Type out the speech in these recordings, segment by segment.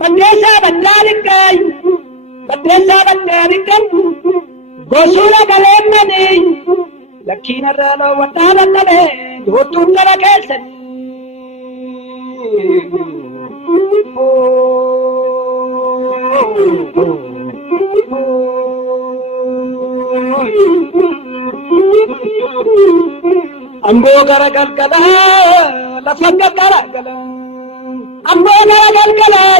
Baddeessaa Baddaaliqqaay Baddeessaa Baddaaliqqam gosuudha galeemmanii lakkiin irraa loowwadhaa lallabee joottuun gara keessanii amboo gara galgalaa lafa galgalaa amboo gara galgalaa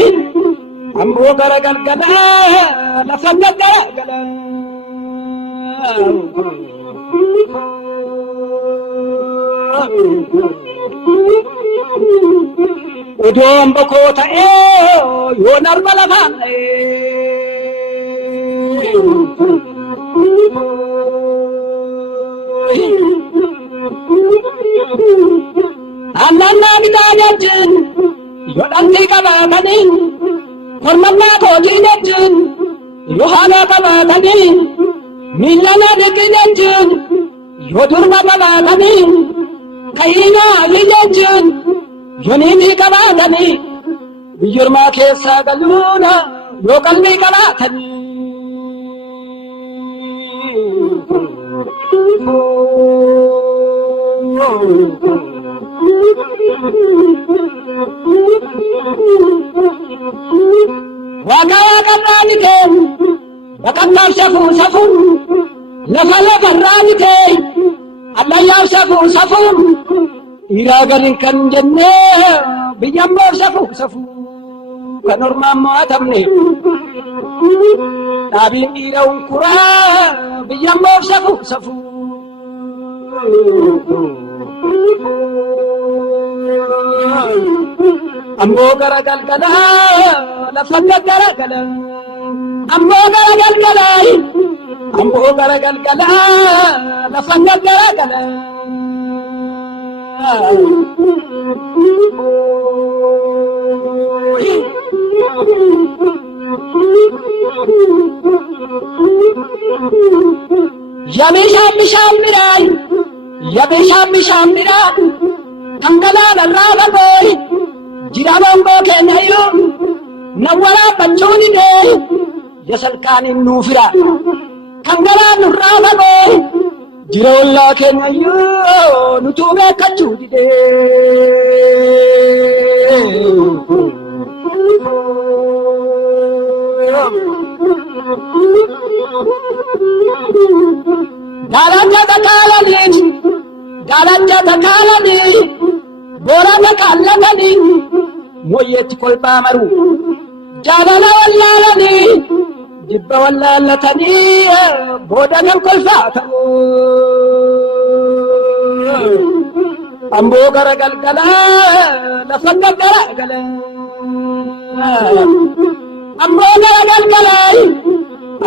amboo gara galgalaa lafa galgalaa odoo amboo koo ta'ee yoo narba lafaan annannaa bitaa jechuun yoo dhantii qabaatanii hormannaa kootii jechuun yoo haala qabaatanii miillanaa dhiqii jechuun yoo durba qabaatanii kahiinaa fi jechuun yoo niitii qabaatanii biyyurmaa keessaa galuuna yoo qalbii qabaatanii waaqa waaqarraa ni ta'e baqaqnaaf safuu lafa lafarraa ni ta'e allayyaaf safuu dhiiraa galiin kan jenne biyyammoo safuu kan ormaan mo'atamne dhaabiin dhiira unkuraa biyyammoo safuu amboo gara galgalaa lafa galgalaa amboo gara galgalaa amboo gara galgalaa lafa galgalaa Yabishaan biraan dhangala'aan irraa badee jiraabaan bookee nayyuu na waraabachuu ni dee yasalkaaniin nuufira dhangala'aan irraa badee jira ollaa keenyayyuu nutuu beekachuu didee Galanja takaalanii boorana kaallatanii moyyeetti kolbaa maruu jaalala wallaalanii jibba wallaallatanii boodanan kolfaa ta'uu amboo gara galgalaa lafa galgalaa amboo gara galgalaa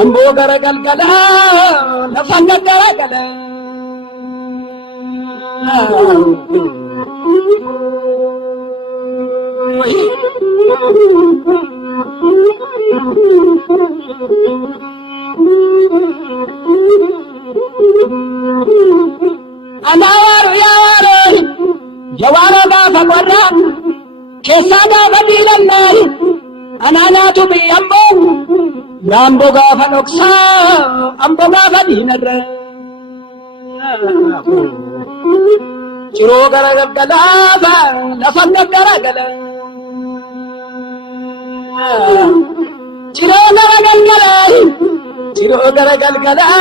amboo gara galgalaa lafa galgalaa Anawaaru yawaara gaafa qorraa keessaa gaafa diilannaa anaanaatu biyyamboo yaamboo gaafa dhoksaa amboo gaafa diinarraa ciroo gara galgalaa lafa galgalaa ciroo gara galgalaa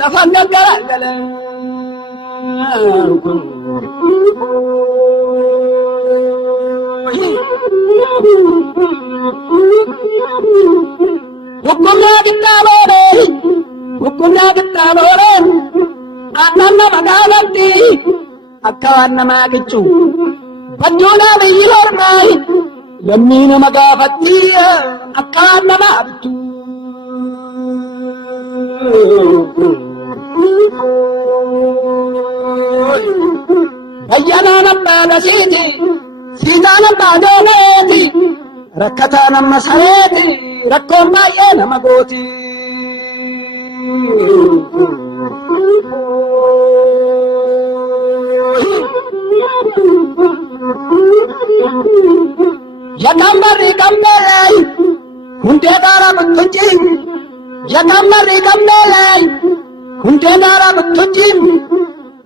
lafa galgalaa hukumnaa qixxaabooree aannan nama gaafatti akka waan namaa qiccu badduunaa biyyi hormaayi lammii nama gaafatti akka waan namaa bittu bayyanaan abbaa gasiiti siitaan abbaa dooleeti rakkataa nama sareeti rakkoon baay'ee nama gooti. Yakamari kammelay hundee daara buttuutiin yakamari kammelay hundee daara buttuutiin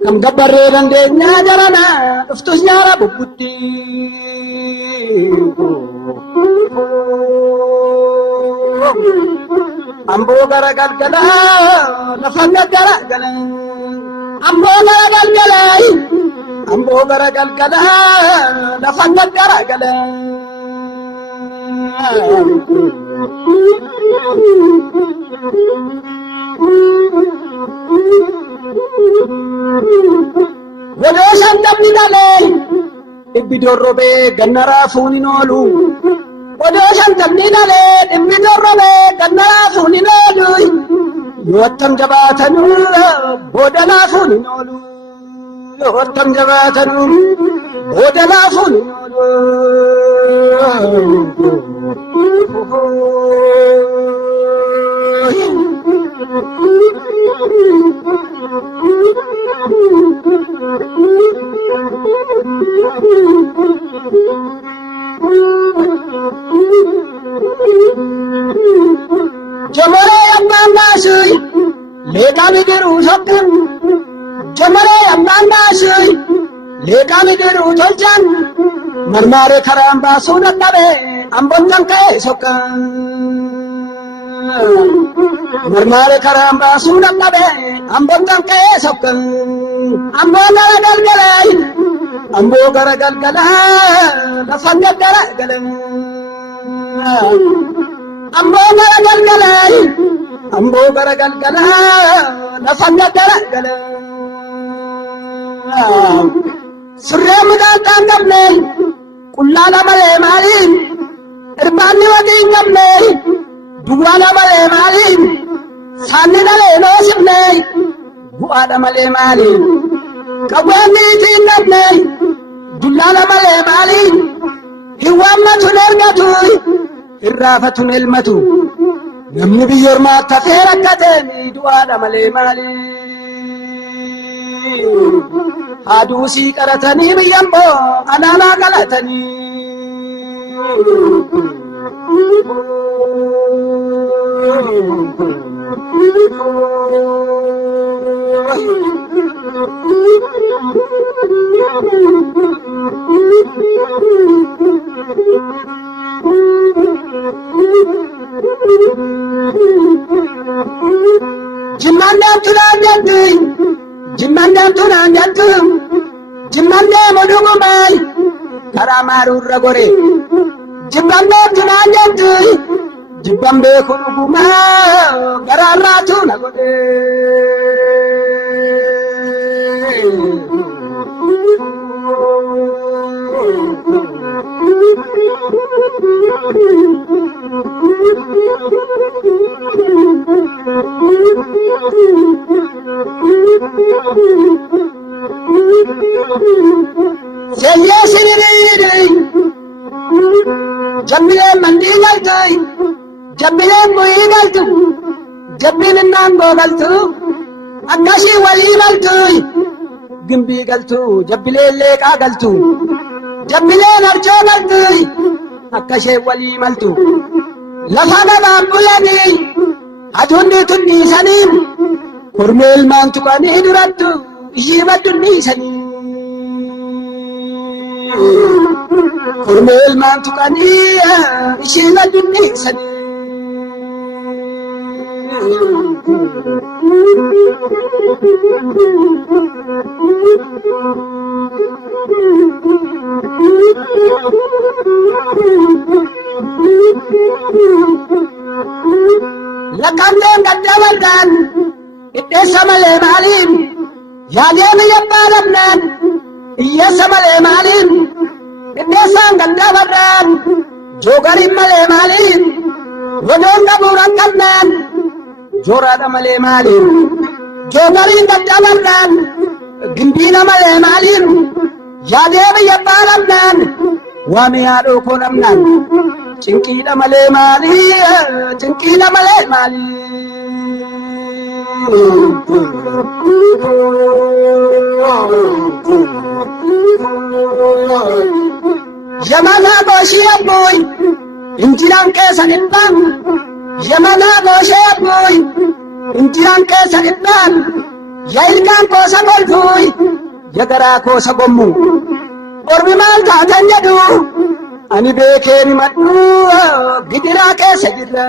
kam gabbarree dandeenyaa jarana dhuftus nyaara bubbutti. Amboo gara galgala lafa gaggara gala amboo gara galgala amboo gara galgala lafa gaggara gala. Godoo shantamni dhalee dhibbi dorrobee ganna raafuun hin oolu. Godoo shantamni dhalee dhibbi dorrobee ganna raafuun hin oolu. Yoo attam jabaatanuu booda laafuun hin oolu. Yoo attam jabaatanuu booda laafuun hin oolu. Jamaree ammaan baasuu leeqaan diruu tokkan jamaree ammaan baasuu leeqaan diruu tolchan marmaaree karaan baasuu dadhabee amboon kan ka'ee sokkan marmaaree karaan baasuu dadhabee amboon kan ka'ee sokkan amboo gara galgalee amboo gara galgalee lafa gaggara galee. Amboo gara galgalee amboo gara galgalee lafa gaggara galee. Surree mudaataan qabne qullaala malee maaliin irbaanni waqii hin qabne duwwaala malee maaliin saanni dhalee noosifne bu'aadha malee maaliin qawweenni itti hin dhabne dullaala malee maaliin hin waammatu ergatu irraafatun elmatu namni biyya ormaatti hafee rakkateen du'aadha malee maaliin aduusii qaratanii biyyamboo anaanaa qalatanii. Jimandaan tunaan jaltu jimandaan tunaan jaltu jimandee mudugumaay karaa maaruurra gore jimandaan tunaan jaltu jibban beeku dhugumaa garaarraatu na godhe. Seyyee siririidhi jabbileen mandii galtu jabbileen bu'ii galtu jabbiin innaan googaltu akkasii walii galtu gimbii galtu jabbileen leeqaa galtu jabbileen arjoo galtu akkashee walii maltu lafa nabaan bulanii aduunni tunniisanii kormee ilmaan tuqanii durattu ishii baddunniisanii. Kormee ilmaan tuqanii ishii baddunniisanii. Lakkanneen daddabarraan iddeessa malee maaliin yaadeen yabbaa lamnaan iyyeessa malee maaliin iddeessaan daddabarraan joogariin malee maaliin godoon dhabuu rakkannaan jooraadha malee maaliin joogariin daddabarraan gimbiina malee maaliin yaadeen yabbaa lamnaan waame yaadhoo koo lamnaan cinqiidha malee maali cinqiidha malee maali. Yamana goshii abboy injiraan keessa dhibban yamana goshii abboy injiraan keessa dhibban ya ilkaan koosa golfuy ya garaa koosa gommu ormi maal taatan jedhu ani beekeen himadhu gidiraa keessa jirra.